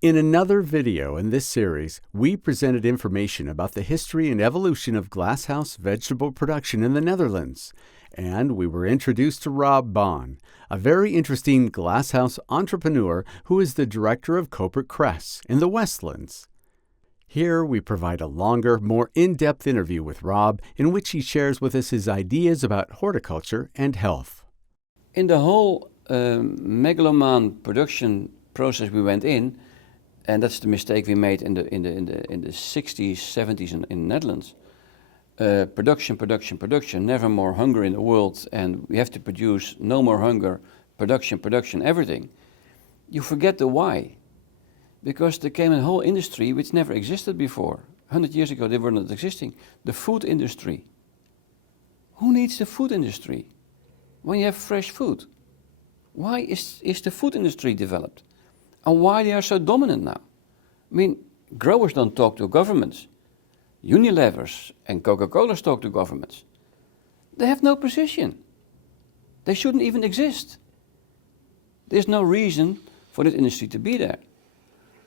In another video in this series, we presented information about the history and evolution of glasshouse vegetable production in the Netherlands, and we were introduced to Rob Baan, a very interesting glasshouse entrepreneur who is the director of Koppert Cress in the Westlands. Here we provide a longer, more in-depth interview with Rob in which he shares with us his ideas about horticulture and health. In the whole megalomane production process we went in, and that's the mistake we made in the 60s, 70s in the Netherlands. Production, never more hunger in the world, and we have to produce no more hunger, production, everything. You forget the why, because there came a whole industry which never existed before. 100 years ago they were not existing. The food industry. Who needs the food industry when you have fresh food? Why is the food industry developed? And why they are so dominant now? I mean, growers don't talk to governments. Unilevers and Coca-Colas talk to governments. They have no position. They shouldn't even exist. There's no reason for that industry to be there.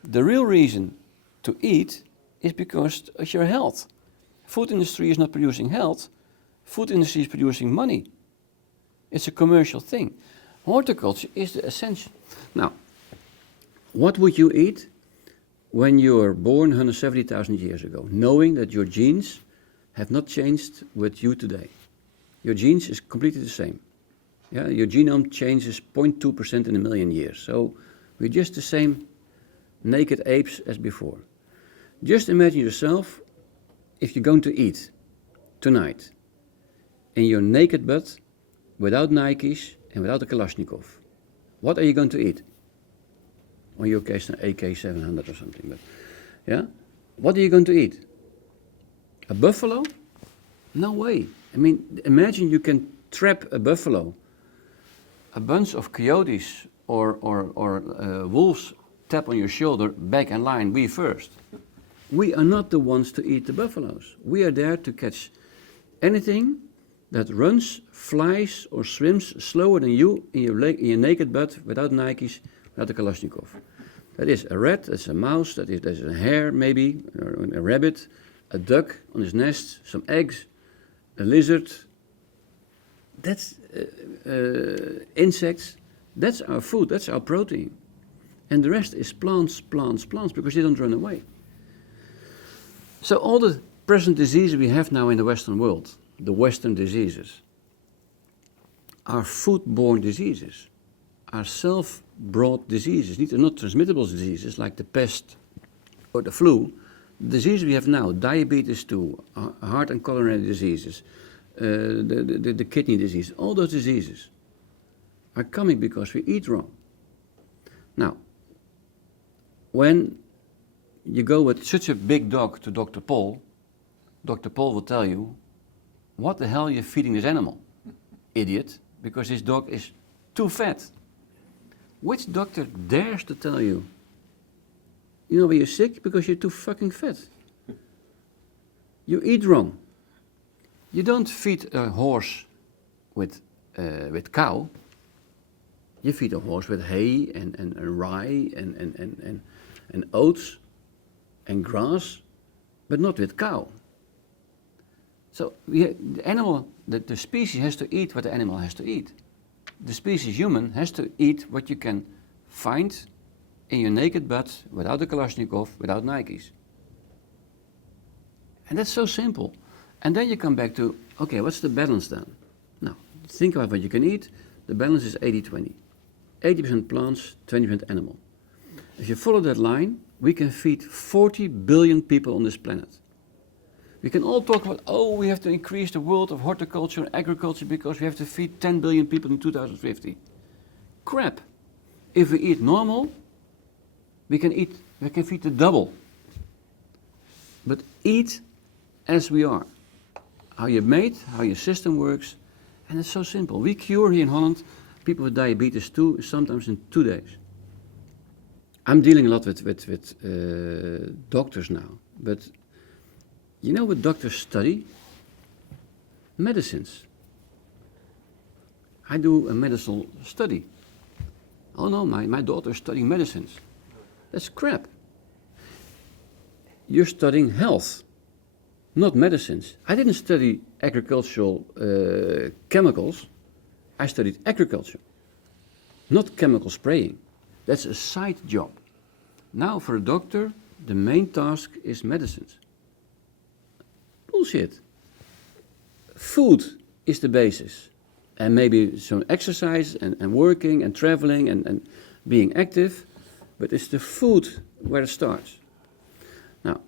The real reason to eat is because of your health. Food industry is not producing health. Food industry is producing money. It's a commercial thing. Horticulture is the essential. Now, what would you eat when you were born 170,000 years ago, knowing that your genes have not changed with you today? Your genes is completely the same. Yeah, your genome changes 0.2% in a million years. So we're just the same naked apes as before. Just imagine yourself if you're going to eat tonight in your naked butt, without Nikes and without a Kalashnikov. What are you going to eat? On your case, an AK-700 or something. But, yeah? What are you going to eat? A buffalo? No way. I mean, imagine you can trap a buffalo. A bunch of coyotes or wolves tap on your shoulder, back in line, we first. We are not the ones to eat the buffaloes. We are there to catch anything that runs, flies, or swims slower than you in your naked butt, without Nikes, without a Kalashnikov. That is a rat, that's a mouse, that's a hare maybe, or a rabbit, a duck on his nest, some eggs, a lizard. That's insects. That's our food, that's our protein. And the rest is plants, because they don't run away. So all the present diseases we have now in the Western world, the Western diseases, are food-borne diseases, are self-brought diseases. These are not transmittable diseases like the pest or the flu. The diseases we have now, diabetes 2, heart and coronary diseases, the kidney disease, all those diseases are coming because we eat wrong. Now, when you go with such a big dog to Dr. Paul will tell you, what the hell are you feeding this animal, idiot, because this dog is too fat. Which doctor dares to tell you, you know why you're sick? Because you're too fucking fat. You eat wrong. You don't feed a horse with cow. You feed a horse with hay and rye and oats and grass, but not with cow. So the animal, the species has to eat what the animal has to eat. The species human has to eat what you can find in your naked butt, without a Kalashnikov, without Nikes. And that's so simple. And then you come back to, okay, what's the balance then? Now, think about what you can eat. The balance is 80-20. 80% plants, 20% animal. If you follow that line, we can feed 40 billion people on this planet. We can all talk about, oh, we have to increase the world of horticulture and agriculture because we have to feed 10 billion people in 2050. Crap. If we eat normal, we can feed the double. But eat as we are. How you're made, how your system works, and it's so simple. We cure here in Holland people with diabetes 2 sometimes in 2 days. I'm dealing a lot with doctors now, but you know what doctors study? Medicines. I do a medical study. Oh no, my daughter is studying medicines. That's crap. You're studying health, not medicines. I didn't study agricultural chemicals. I studied agriculture, not chemical spraying. That's a side job. Now for a doctor, the main task is medicines. Bullshit. Food is the basis. And maybe some exercise and working and traveling and being active, but it's the food where it starts. Now,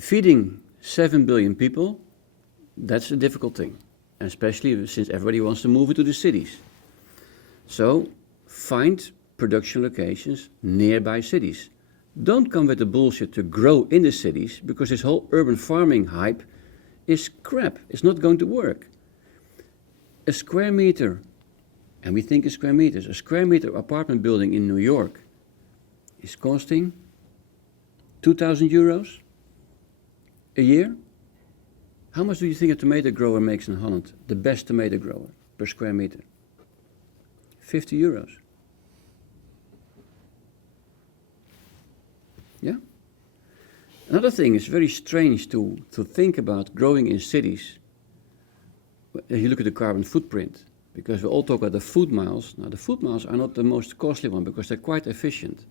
feeding 7 billion people, that's a difficult thing, especially since everybody wants to move into the cities. So, find production locations nearby cities. Don't come with the bullshit to grow in the cities, because this whole urban farming hype is crap. It's not going to work. A square meter, and we think in square meters, a square meter apartment building in New York is costing 2,000 euros a year. How much do you think a tomato grower makes in Holland? The best tomato grower per square meter? 50 euros. Yeah? Another thing is very strange to think about growing in cities. You look at the carbon footprint, because we all talk about the food miles. Now, the food miles are not the most costly one, because they're quite efficient.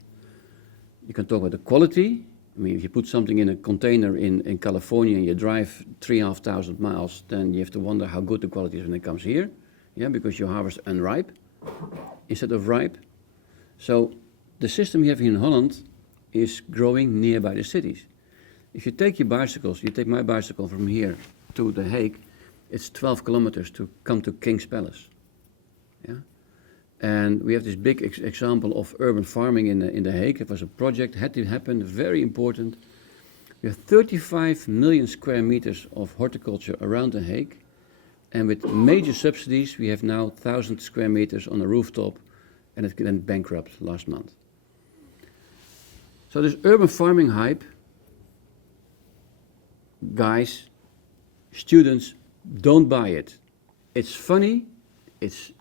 You can talk about the quality. I mean, if you put something in a container in California and you drive 3,500 miles, then you have to wonder how good the quality is when it comes here. Yeah, because you harvest unripe instead of ripe. So the system we have here in Holland is growing nearby the cities. If you take your bicycles, you take my bicycle from here to The Hague, it's 12 kilometers to come to King's Palace. Yeah? And we have this big example of urban farming in The Hague. It was a project, had to happen, very important. We have 35 million square meters of horticulture around The Hague. And with major subsidies, we have now 1,000 square meters on a rooftop, and it went bankrupt last month. So this urban farming hype, guys, students, don't buy it. It's funny, it's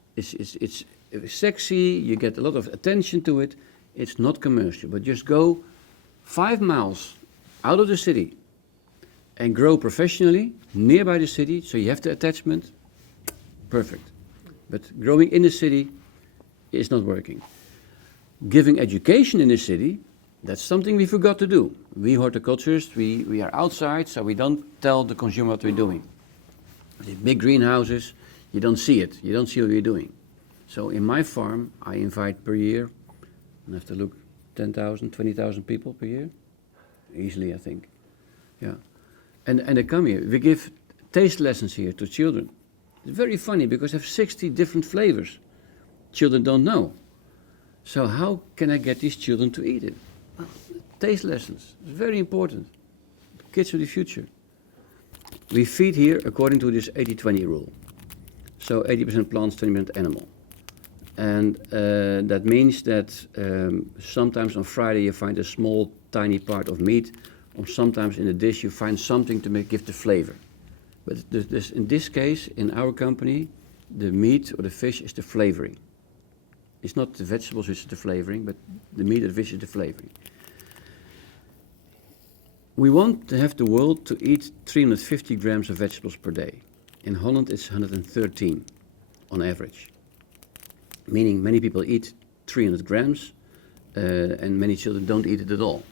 sexy, you get a lot of attention to it. It's not commercial, but just go 5 miles out of the city and grow professionally nearby the city, so you have the attachment, perfect. But growing in the city is not working. Giving education in the city, that's something we forgot to do. We horticulturists, we are outside, so we don't tell the consumer what we're doing. The big greenhouses, you don't see it. You don't see what we're doing. So in my farm, I invite per year, I have to look, 10,000, 20,000 people per year. Easily, I think. Yeah. And they come here. We give taste lessons here to children. It's very funny because they have 60 different flavors. Children don't know. So how can I get these children to eat it? Well, taste lessons. It's very important. Kids of the future. We feed here according to this 80-20 rule. So 80% plants, 20% animal. And that means that sometimes on Friday you find a small, tiny part of meat, or sometimes in the dish you find something to give the flavor. But in this case, in our company, the meat or the fish is the flavoring. It's not the vegetables which is the flavoring, but the meat or the fish is the flavoring. We want to have the world to eat 350 grams of vegetables per day. In Holland, it's 113 on average. Meaning many people eat 300 grams and many children don't eat it at all.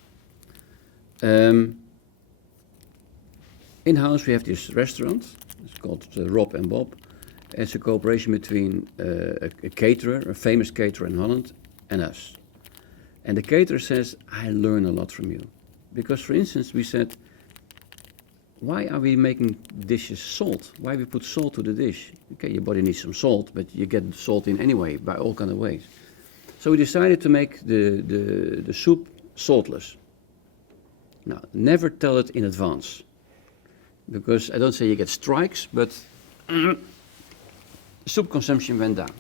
In-house, we have this restaurant. It's called Rob and Bob. It's a cooperation between a caterer, a famous caterer in Holland, and us. And the caterer says, I learn a lot from you. Because, for instance, we said, why are we making dishes salt? Why we put salt to the dish? Okay, your body needs some salt, but you get salt in anyway, by all kind of ways. So we decided to make the soup saltless. Now, never tell it in advance. Because I don't say you get strikes, but soup consumption went down.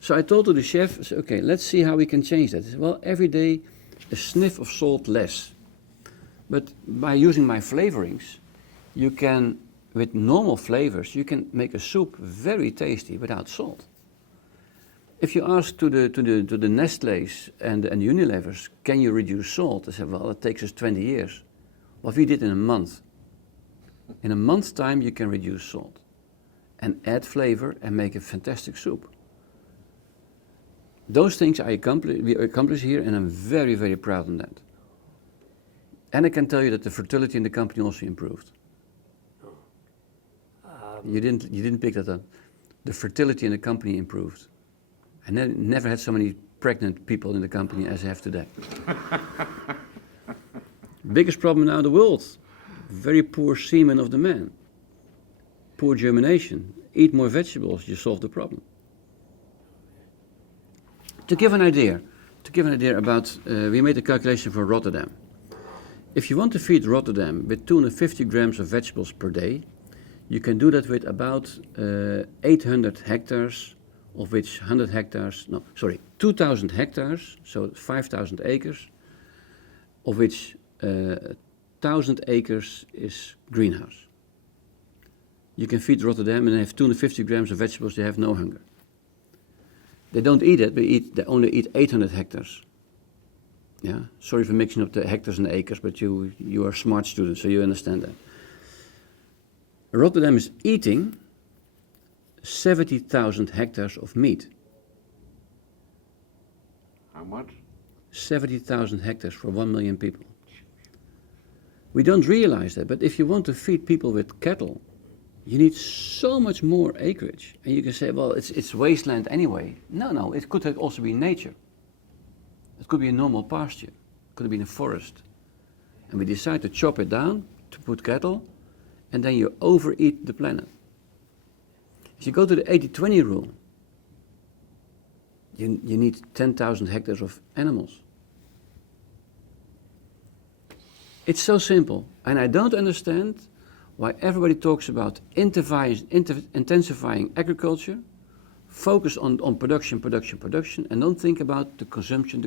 So I told to the chef, okay, let's see how we can change that. He said, well, every day a sniff of salt less. But by using my flavorings, you can, with normal flavors, you can make a soup very tasty without salt. If you ask to the Nestlé's and Unilevers, can you reduce salt? They say, well, it takes us 20 years. What we did in a month. In a month's time, you can reduce salt and add flavor and make a fantastic soup. Those things we accomplish here, and I'm very, very proud of that. And I can tell you that the fertility in the company also improved. You didn't pick that up. The fertility in the company improved. I never had so many pregnant people in the company as I have today. Biggest problem now in the world, very poor semen of the man. Poor germination. Eat more vegetables, you solve the problem. To give an idea about, we made a calculation for Rotterdam. If you want to feed Rotterdam with 250 grams of vegetables per day, you can do that with about 800 hectares, of which 2,000 hectares, so 5,000 acres, of which 1,000 acres is greenhouse. You can feed Rotterdam and they have 250 grams of vegetables, they have no hunger. They don't eat it, they only eat 800 hectares. Yeah, sorry for mixing up the hectares and the acres, but you are smart students, so you understand that. Rotterdam is eating 70,000 hectares of meat. How much? 70,000 hectares for 1 million people. We don't realize that, but if you want to feed people with cattle, you need so much more acreage. And you can say, well, it's wasteland anyway. No, it could also be nature. It could be a normal pasture. It could have been a forest. And we decide to chop it down, to put cattle, and then you overeat the planet. If you go to the 80-20 rule, you need 10,000 hectares of animals. It's so simple, and I don't understand why everybody talks about intensifying agriculture, focus on production, and don't think about the consumption.